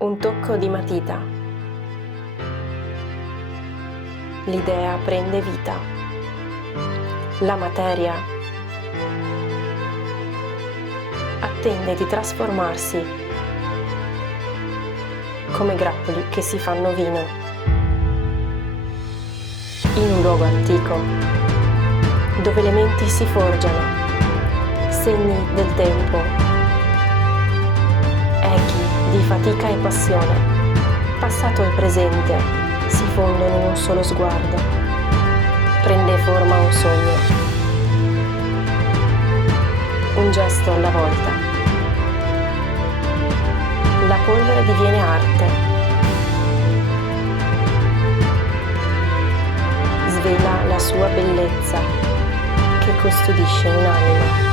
Un tocco di matita. L'idea prende vita. La materia attende di trasformarsi come grappoli che si fanno vino. In un luogo antico, dove le menti si forgiano, segni del tempo, echi di fatica e passione, passato e presente si fondono in un solo sguardo. Prende forma un sogno, un gesto alla volta. La polvere diviene arte, svela la sua bellezza che custodisce un'anima.